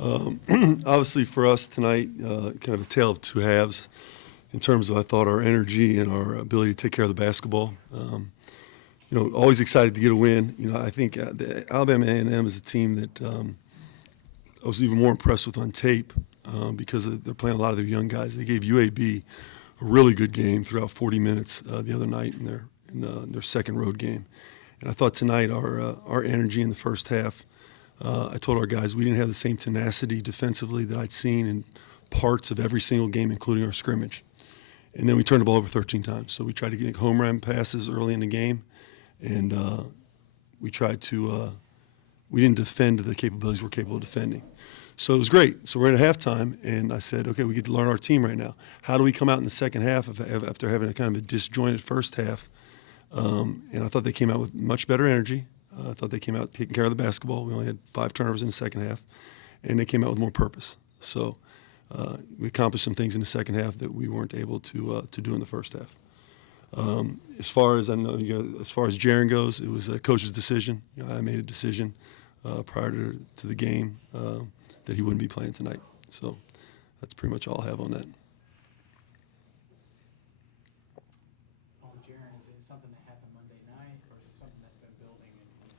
Obviously, for us tonight, kind of a tale of two halves in terms of, I thought, our energy and our ability to take care of the basketball. Always excited to get a win. I think the Alabama A&M is a team that I was even more impressed with on tape because they're playing a lot of their young guys. They gave UAB a really good game throughout 40 minutes the other night in their second road game. And I thought tonight our energy in the first half, I told our guys we didn't have the same tenacity defensively that I'd seen in parts of every single game, including our scrimmage. And then we turned the ball over 13 times. So we tried to get home run passes early in the game, and we tried to we didn't defend to the capabilities we're capable of defending. So it was great. So we're in a halftime, and I said, okay, we get to learn our team right now. How do we come out in the second half after having a kind of a disjointed first half? And I thought they came out with much better energy. I thought they came out taking care of the basketball. We only had 5 turnovers in the second half, and they came out with more purpose. So we accomplished some things in the second half that we weren't able to do in the first half. As far as I know, as far as Jaren goes, it was a coach's decision. I made a decision prior to the game that he wouldn't be playing tonight. So that's pretty much all I have on that.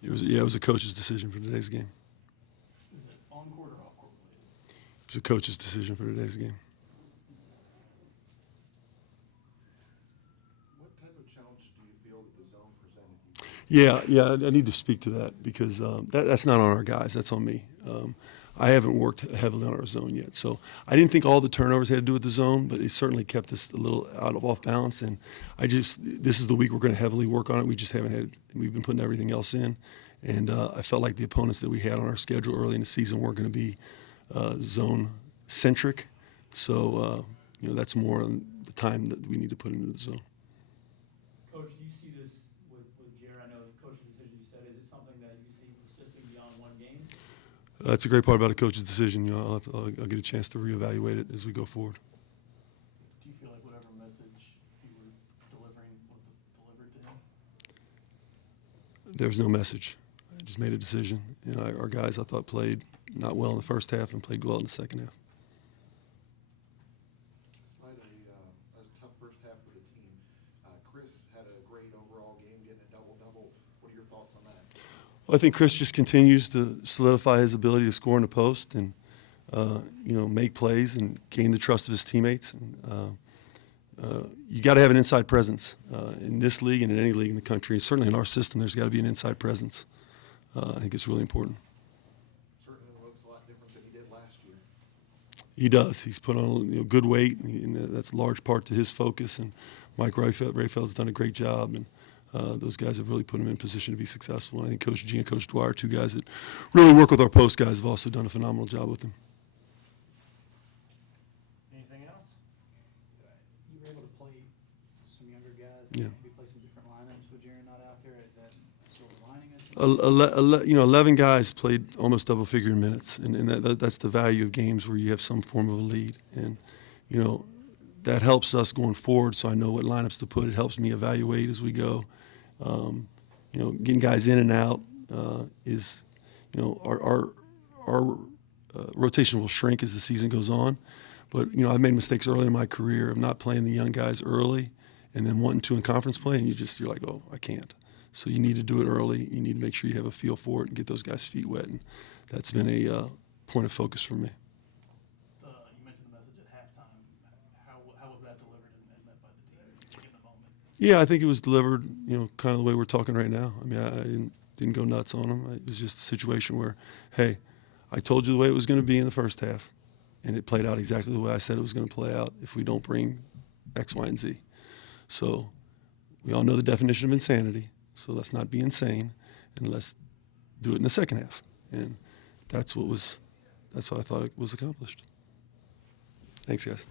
It was a coach's decision for today's game. Is it on court or off court related? It was a coach's decision for today's game. What type of challenge do you feel that the zone presented you? Yeah, I need to speak to that because that's not on our guys. That's on me. I haven't worked heavily on our zone yet, so I didn't think all the turnovers had to do with the zone, but it certainly kept us a little off balance. And this is the week we're going to heavily work on it. We just haven't had. We've been putting everything else in, and I felt like the opponents that we had on our schedule early in the season weren't going to be zone centric. So that's more the time that we need to put into the zone. Coach, do you see this with Jared? I know coach's decision you said. Is it something that you see persisting beyond one game? That's a great part about a coach's decision. I'll get a chance to reevaluate it as we go forward. Do you feel like whatever message you were delivering was delivered to him? There was no message. I just made a decision, and our guys I thought played not well in the first half and played well in the second half. Despite a tough first half for the team, Chris had a great overall game, getting a double-double. What are your thoughts on that? Well, I think Chris just continues to solidify his ability to score in the post and make plays and gain the trust of his teammates. And, you got to have an inside presence in this league and in any league in the country. Certainly in our system, there's got to be an inside presence. I think it's really important. Certainly looks a lot different than he did last year. He does. He's put on good weight, and that's a large part to his focus. And Mike Rayfeld's done a great job, and those guys have really put him in position to be successful. And I think Coach G and Coach Dwyer, 2 guys that really work with our post guys, have also done a phenomenal job with him. Anything else? You were able to play some younger guys. Yeah. Maybe play some different lineups with Jared not out there. Is that still aligning? 11 guys played almost double-figure minutes, and that's the value of games where you have some form of a lead. And that helps us going forward, so I know what lineups to put. It helps me evaluate as we go. Getting guys in and out is, our rotation will shrink as the season goes on. But, I've made mistakes early in my career of not playing the young guys early and then wanting to in conference play, and you're like, oh, I can't. So you need to do it early. You need to make sure you have a feel for it and get those guys' feet wet. And that's been a point of focus for me. You mentioned the message at halftime. How was that delivered and met by the team in the moment? Yeah, I think it was delivered, kind of the way we're talking right now. I mean, I didn't go nuts on them. It was just a situation where, hey, I told you the way it was going to be in the first half, and it played out exactly the way I said it was going to play out if we don't bring X, Y, and Z. So we all know the definition of insanity. So let's not be insane, and let's do it in the second half. And that's what I thought it was accomplished. Thanks, guys.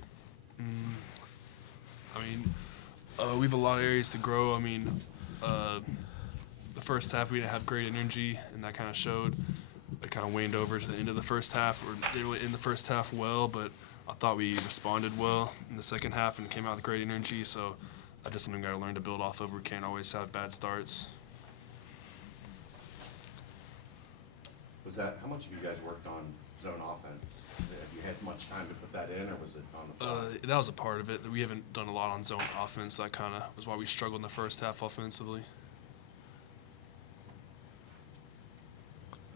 We have a lot of areas to grow. The first half we didn't have great energy, and that kind of showed. It kind of waned over to the end of the first half, or didn't really end the first half well, but I thought we responded well in the second half and came out with great energy. So that's just something we got to learn to build off of. We can't always have bad starts. How much have you guys worked on zone offense. Have you had much time to put that in, or was it on the fly? That was a part of it. We haven't done a lot on zone offense. That kind of was why we struggled in the first half offensively.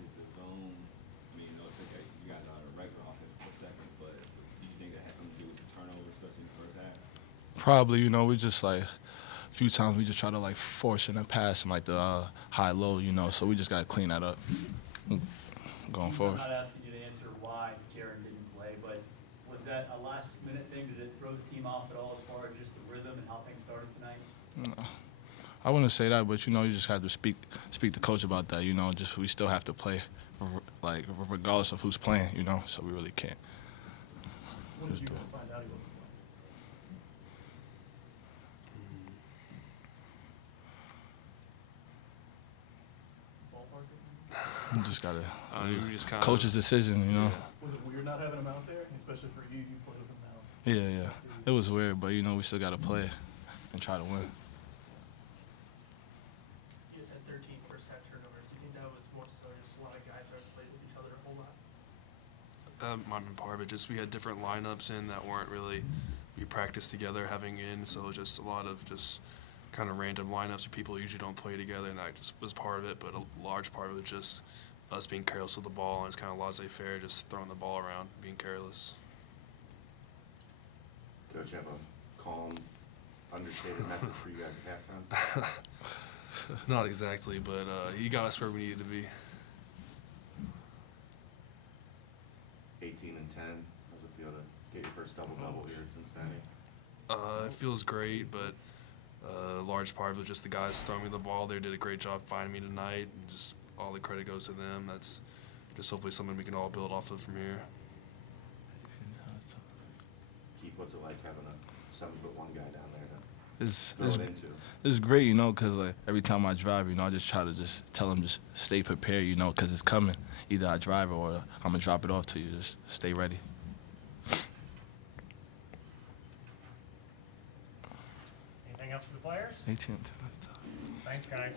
With the zone, I mean, it looks like you guys are a regular offense for a second, but do you think that has something to do with the turnover, especially in the first half? Probably, we just like a few times we just try to like force in a pass and like the high-low, so we just got to clean that up going forward. I'm not asking you to answer why Jaron didn't play, but was that a last-minute thing? Did it throw the team off at all as far as just the rhythm and how things started tonight? I wouldn't say that, but you just have to speak to coach about that. Just we still have to play, like regardless of who's playing. So we really can't. When did you guys find out he wasn't playing? Ballpark? Just gotta We just kind coach's decision. Yeah. Was it weird not having him out there, especially for you? You played with him now. Yeah. It was weird, but we still gotta play and try to win. You guys had 13 first half turnovers. Do you think that was more so just a lot of guys who played with each other a whole lot? Might have been part of it. Just we had different lineups in that weren't really we practiced together having in, so it was just a lot of just kind of random lineups where people usually don't play together, and that just was part of it. But a large part of it was just us being careless with the ball, and it's kind of laissez-faire, just throwing the ball around, being careless. Coach, you have a calm, understated message for you guys at halftime? Not exactly, but he got us where we needed to be. 18 and 10. How's it feel to get your first double-double here at Cincinnati? It feels great, but a large part of it was just the guys throwing me the ball. They did a great job finding me tonight, and just all the credit goes to them. That's just hopefully something we can all build off of from here. Keith, what's it like having a 7'1" guy down there to It's throw it into? it's great, because like every time I drive, I just try to just tell them just stay prepared, because it's coming. Either I drive it or I'm gonna drop it off to you. Just stay ready. Anything else for the players? 18. Thanks, guys.